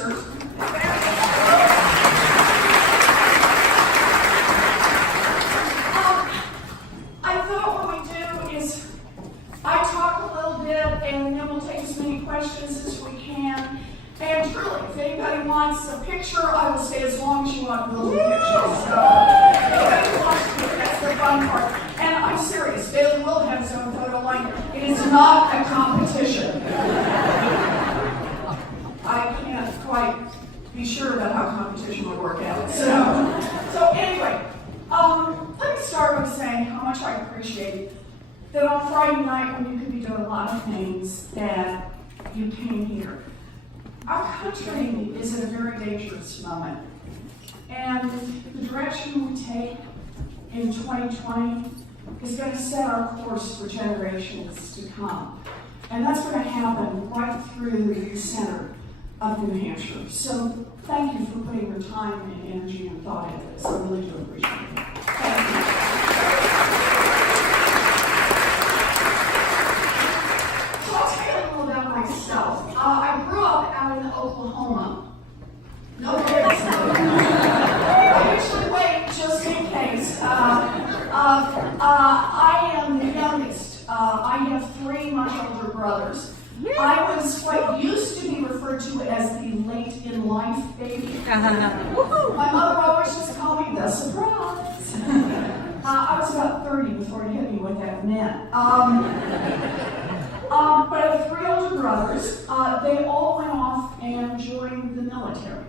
producers. I thought what we do is I talk a little bit and then we'll take as many questions as we can. And truly, if anybody wants a picture, I will stay as long as you want little pictures. So, anybody wants to, that's the fun part. And I'm serious, David will have his own photo line. It is not a competition. I can't quite be sure about how competition will work out. So anyway, let me start by saying how much I appreciate that on Friday night when you could be doing a lot of things that you came here. Our country is at a very dangerous moment. And the direction we take in 2020 is going to set our course for generations to come. And that's going to happen right through the center of New Hampshire. So thank you for putting your time and energy and thought into this. I really do appreciate it. Thank you. So I'll tell you a little about myself. I grew up out in Oklahoma. No kids. I usually wait just in case. I am the youngest. I have 3 much older brothers. I was what used to be referred to as the late in life baby. My mother always just called me the surprise. I was about 30 before it hit me what that meant. But I have 3 older brothers. They all went off and joined the military.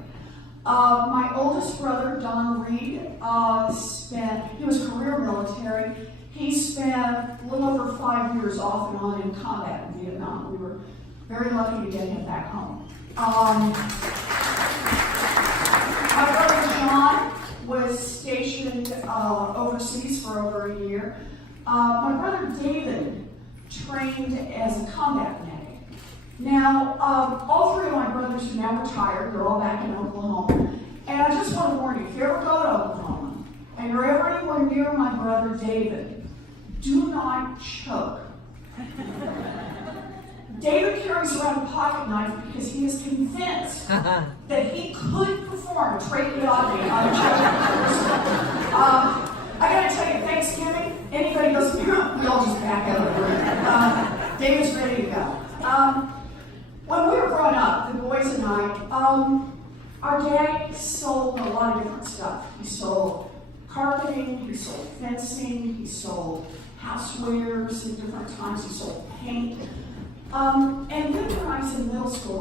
My oldest brother, Don Reed, he was career military. He spent a little over 5 years off and on in combat in Vietnam. We were very lucky to get him back home. My brother John was stationed overseas for over a year. My brother David trained as a combat medic. Now, all 3 of my brothers are now retired. They're all back in Oklahoma. And I just want to warn you, if you ever go to Oklahoma and you're ever anywhere near my brother David, do not choke. David carries around a pocket knife because he is convinced that he could perform a tracheotomy on a choking person. I gotta tell you, Thanksgiving, anybody goes, we all just back out of the room. David's ready to go. When we were growing up, the boys and I, our dad sold a lot of different stuff. He sold carpeting, he sold fencing, he sold housewares at different times, he sold paint. And then when I was in middle school,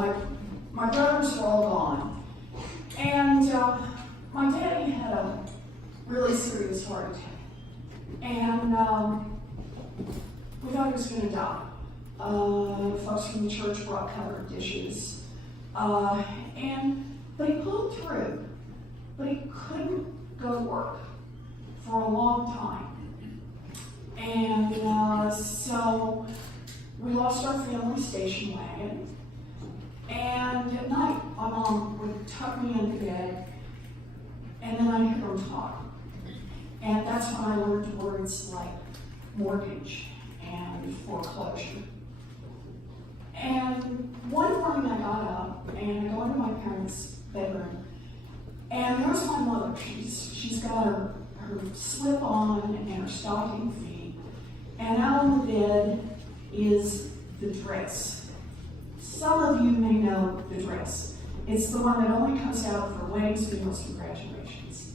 my brothers were all gone. And my daddy had a really serious heart attack. And we thought he was going to die. Folks from the church brought covered dishes. But he pulled through. But he couldn't go to work for a long time. And so we lost our family station wagon. And at night, my mom would tuck me into bed, and then I'd hear him talk. And that's when I learned words like mortgage and foreclosure. And one morning I got up and I go into my parents' bedroom, and there's my mother. She's got her slip on and her stocking feet, and out on the bed is the dress. Some of you may know the dress. It's the one that only comes out for weddings, funerals, and graduations.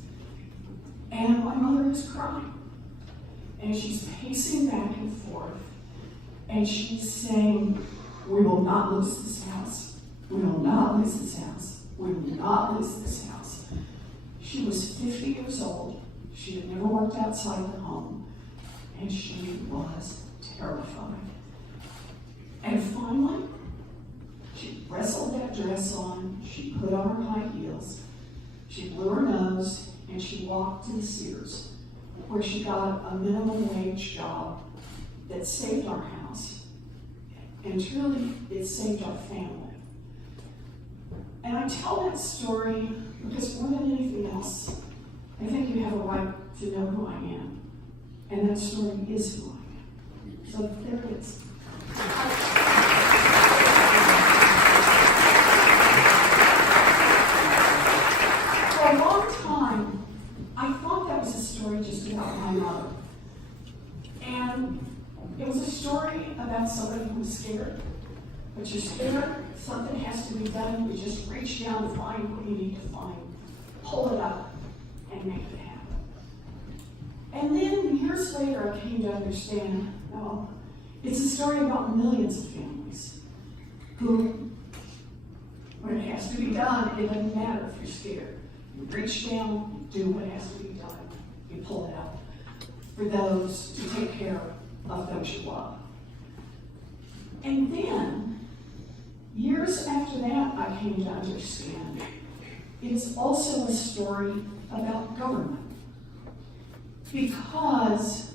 And my mother is crying. And she's pacing back and forth. And she's saying, we will not lose this house. We will not lose this house. We will not lose this house. She was 50 years old. She had never worked outside the home. And she was terrified. And finally, she wrestled that dress on, she put on her high heels, she blew her nose, and she walked to the Sears, where she got a minimum wage job that saved our house. And truly, it saved our family. And I tell that story because more than anything else, I think you have a right to know who I am. And that story is who I am. So there it is. but you're scared, something has to be done, you just reach down and find what you need to find, pull it up, and make it happen. And then years later, I came to understand, no, it's a story about millions of families who, when it has to be done, it doesn't matter if you're scared. You reach down, you do what has to be done, you pull it out for those to take care of those you love. And then, years after that, I came to understand it's also a story about government. Because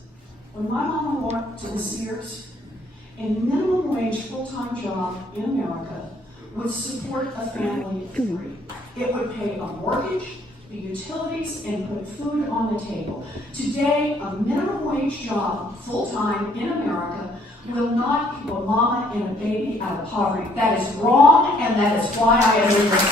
when my mama walked to the Sears, a minimum wage full-time job in America would support a family of 3. It would pay a mortgage, the utilities, and put food on the table. Today, a minimum wage job full-time in America will not keep a mama and a baby out of poverty. That is wrong, and that is why I am in this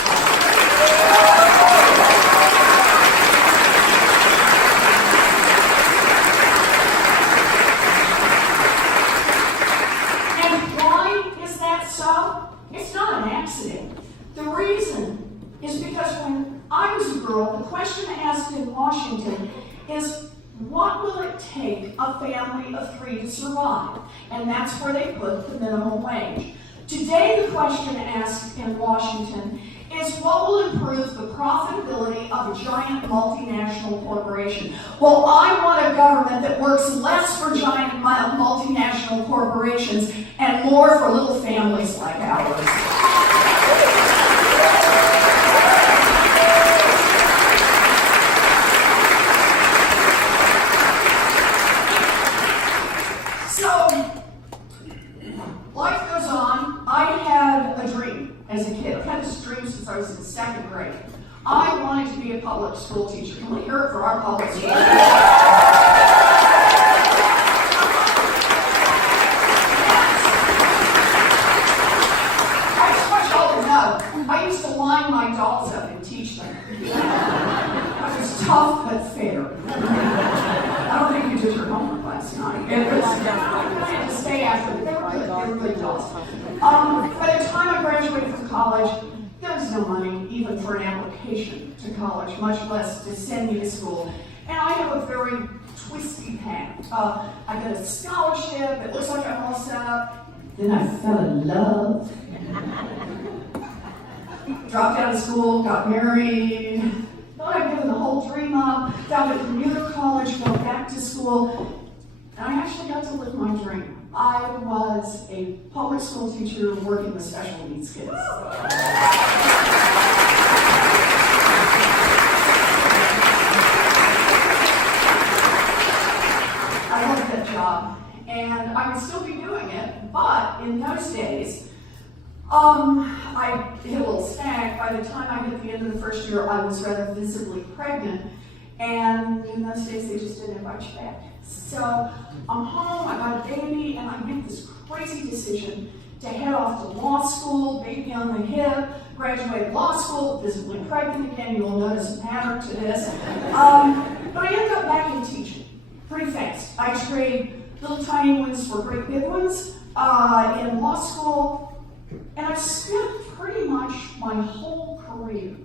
And why is that so? It's not an accident. The reason is because when I was a girl, the question asked in Washington is, what will it take a family of 3 to survive? And that's where they put the minimum wage. Today, the question asked in Washington is, what will improve the profitability of a giant multinational corporation? Well, I want a government that works less for giant multinational corporations and more for little families like ours. Life goes on. I had a dream as a kid. I've had this dream since I was in 2nd grade. I wanted to be a public school teacher. Can we hear it for our public school teachers? I just want y'all to know, I used to line my dolls up and teach them. I was tough but fair. I don't think you did your homework last night. It was, I had to stay after, but they were good dolls. By the time I graduated from college, there was no money even for an application to college, much less to send me to school. And I have a very twisty path. I got a scholarship, it looks like I'm all set up. Then I fell in love. Dropped out of school, got married. Thought I'd given the whole dream up, found a commuter college, went back to school, and I actually got to live my dream. I was a public school teacher working with special needs kids. I loved that job, and I would still be doing it, but in those days, I hit a little snag. By the time I hit the end of the first year, I was rather visibly pregnant. And in those days, they just didn't invite you back. So I'm home, I got a baby, and I make this crazy decision to head off to law school, baby on the hip, graduated law school, visibly pregnant again. You'll notice a pattern to this. But I ended up back in teaching pretty fast. I trade little tiny ones for great big ones in law school. And I spent pretty much my whole career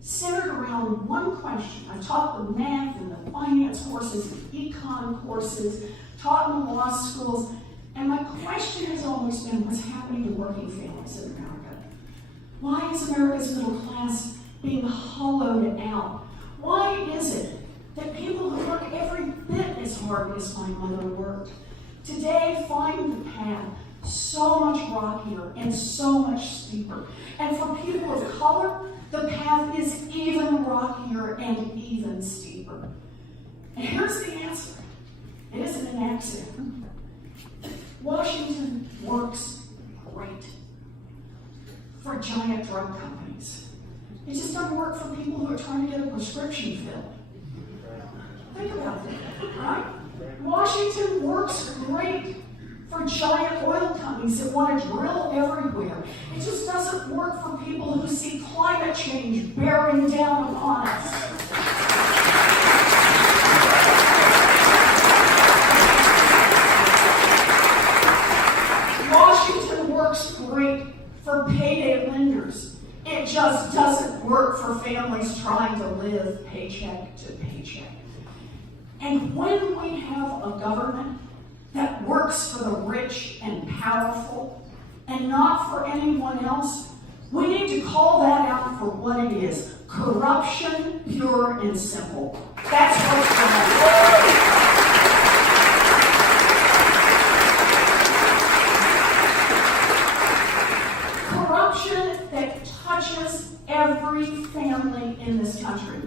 centered around one question. I taught the math and the finance courses, and econ courses, taught in the law schools, and my question has always been, what's happening to working families in America? Why is America's middle class being hollowed out? Why is it that people who work every bit as hard as my mother worked today find the path so much rockier and so much steeper? And for people of color, the path is even rockier and even steeper. And here's the answer. It isn't an accident. Washington works great for giant drug companies. It just doesn't work for people who are trying to get a prescription filled. Think about that, right? Washington works great for giant oil companies that want to drill everywhere. It just doesn't work for people who see climate change bearing down upon us. Washington works great just doesn't work for families trying to live paycheck to paycheck. And when we have a government that works for the rich and powerful and not for anyone else, we need to call that out for what it is. Corruption, pure and simple. That's what's going on. Corruption that touches every family in this country.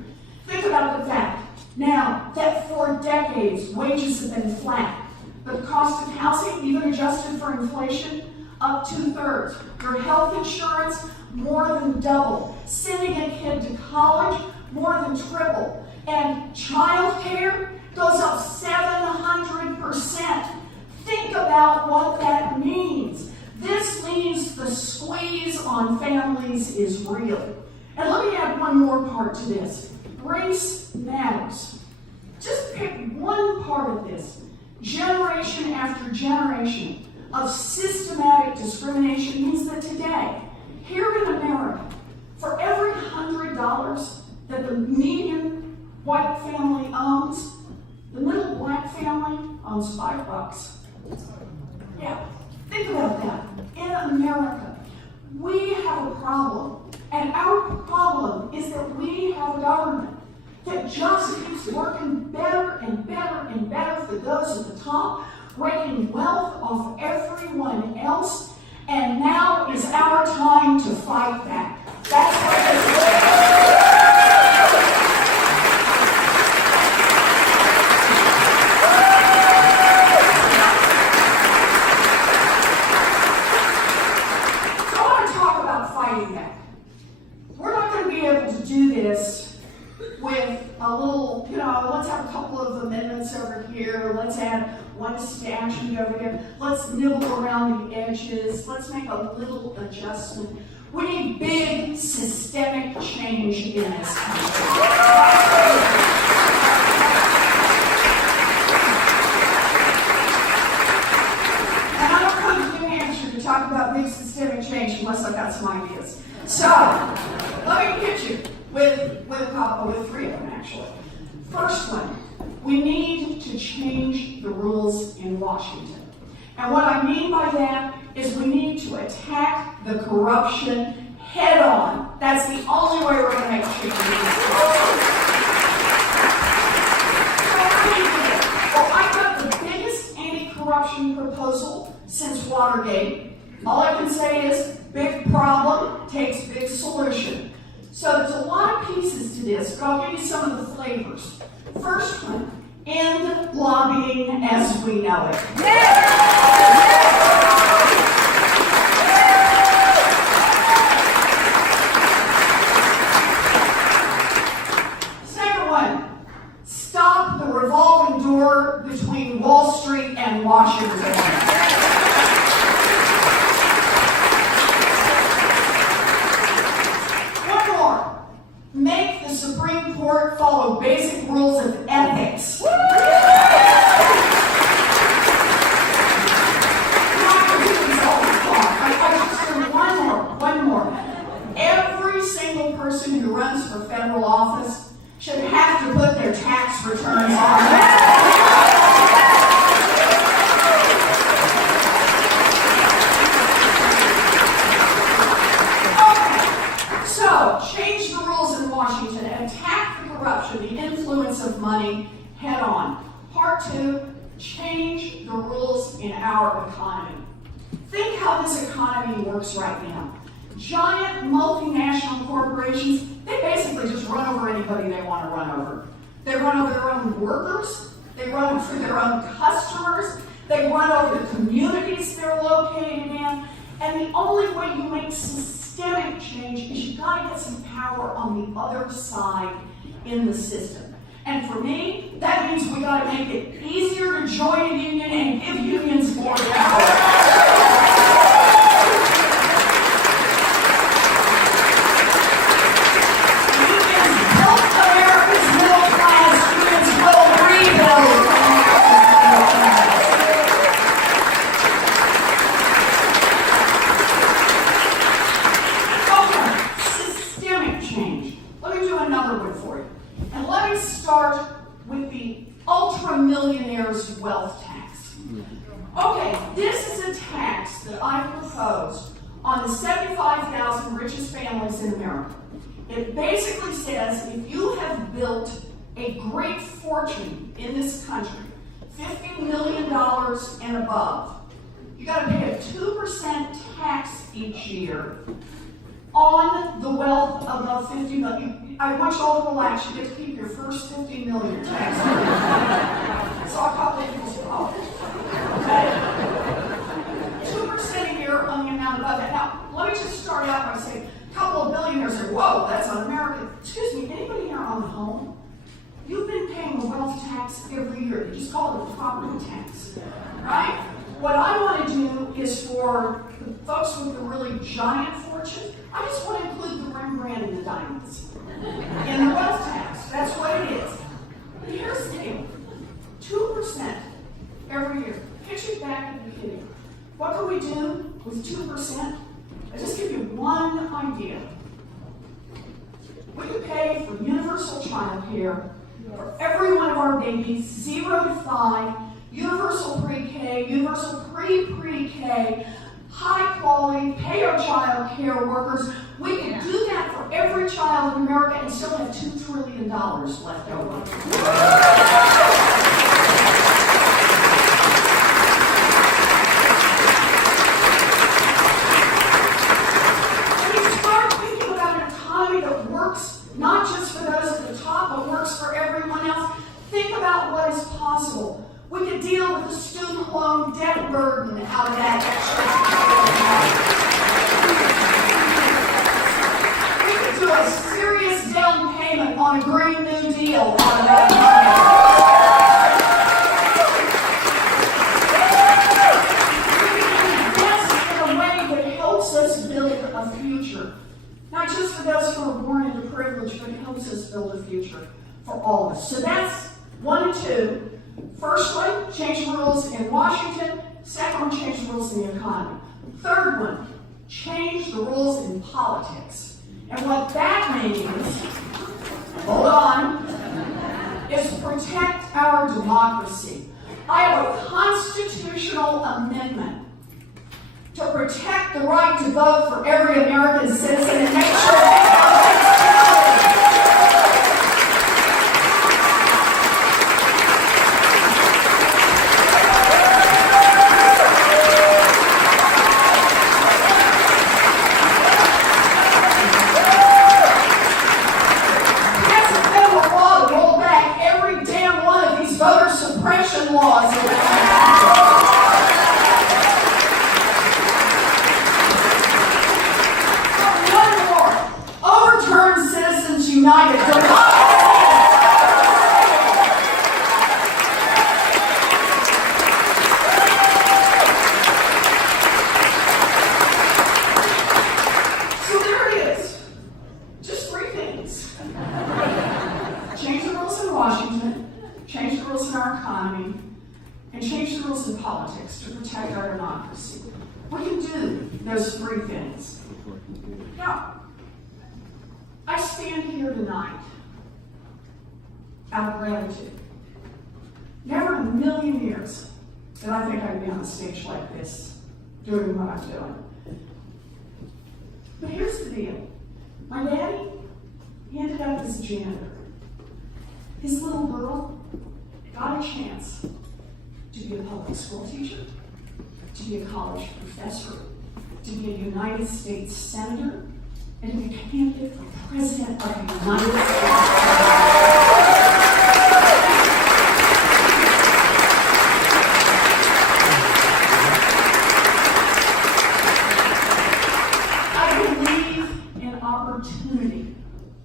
Think about the fact now that for decades wages have been flat, but the cost of housing, even adjusted for inflation, up 2/3. Your health insurance, more than double. Sending a kid to college, more than triple. And child care goes up 700%. Think about what that means. This means the squeeze on families is real. And let me add one more part to this. Race matters. Just pick one part of this. Generation after generation of systematic discrimination means that today, here in America, for every $100 that the median white family owns, the middle black family owns $5. Yeah, think about that. In America, we have a problem, and our problem is that we have a government that just keeps working better and better and better for those at the top, raking wealth off everyone else, and now is our time to fight back. That's what this is. So I want to talk about fighting back. We're not going to be able to do this with a little, let's have a couple of amendments over here, let's add one statute over here, let's nibble around the edges, let's make a little adjustment. We need big systemic change in this country. And I don't come to New Hampshire to talk about big systemic change unless I've got some ideas. So, let me hit you with three of them, actually. First one, we need to change the rules in Washington. And what I mean by that is we need to attack the corruption head on. That's the only way we're going to make change in this country. So how do you do it? Well, I've got the biggest anti-corruption proposal since Watergate. All I can say is, big problem takes big solution. So there's a lot of pieces to this, but I'll give you some of the flavors. First one, end lobbying as we know it. Second one, stop the revolving door between Wall Street and Washington. Make the Supreme Court follow basic rules of ethics. I'm not going to do these all the time. I just do one more. Every single person who runs for federal office should have to put their tax returns on. Change the rules in Washington, attack the corruption, the influence of money head on. Part 2, change the rules in our economy. Think how this economy works right now. Giant multinational corporations, they basically just run over anybody they want to run over. They run over their own workers, they run over their own customers, they run over the communities they're located in, and the only way you make systemic change is you've got to get some power on the other side in the system. And for me, that means we got to make it easier to join a union and give unions more power. Unions built America's middle class. Unions will rebuild America's middle class. another one for you. And let me start with the ultra-millionaire's wealth tax. Okay, this is a tax that I proposed on the 75,000 richest families in America. It basically says if you have built a great fortune in this country, $50 million and above, you got to pay a 2% tax each year on the wealth above $50 million. I want you all to relax. You get to keep your first $50 million tax. I saw a couple of people's problems. Okay? 2% a year on the amount above that. Now, let me just start out by saying a couple of billionaires say, whoa, that's un-American. Excuse me, anybody here own a home? You've been paying a wealth tax every year. They just call it a property tax, right? What I want to do is for the folks with the really giant fortune, I just want to include the Rembrandt and the diamonds in the wealth tax. That's what it is. But here's the deal. 2% every year. Picture back at the beginning. What can we do with 2%? I'll just give you one idea. We could pay for universal child care for every one of our babies, 0 to 5, universal pre-K, universal pre-pre-K, high quality, pay our child care workers. We could do that for every child in America and still have $2 trillion left over. Not just for those at the top, but works for everyone else. Think about what is possible. We could deal with the student loan debt burden out of that extra. We could do a serious down payment on a Green New Deal out of that money. We can invest in a way that helps us build a future. Not just for those who are born into privilege, but it helps us build a future for all of us. So that's 1 and 2. First one, change the rules in Washington. Second one, change the rules in the economy. Third one, change the rules in politics. And what that means, hold on, is protect our democracy. I have a constitutional amendment to protect the right to vote for every American citizen and make sure that that's a federal law to roll back every damn one of these voter suppression laws. United. So there it is. Just 3 things. Change the rules in Washington, change the rules in our economy, and change the rules in politics to protect our democracy. We can do those 3 things. Now, I stand here tonight out of gratitude. Never in a million years did I think I'd be on a stage like this, doing what I'm doing. But here's the deal. My daddy, he ended up as a janitor. His little girl got a chance to be a public school teacher, to be a college professor, to be a United States senator, and to be a candidate for president of the United States. I believe in opportunity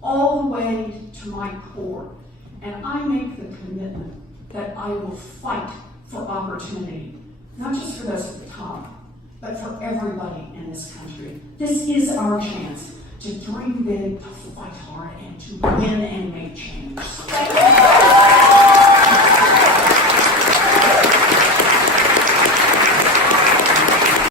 all the way to my core, and I make the commitment that I will fight for opportunity, not just for those at the top, but for everybody in this country. This is our chance to dream big, to fight hard, and to win and make change. Thank you.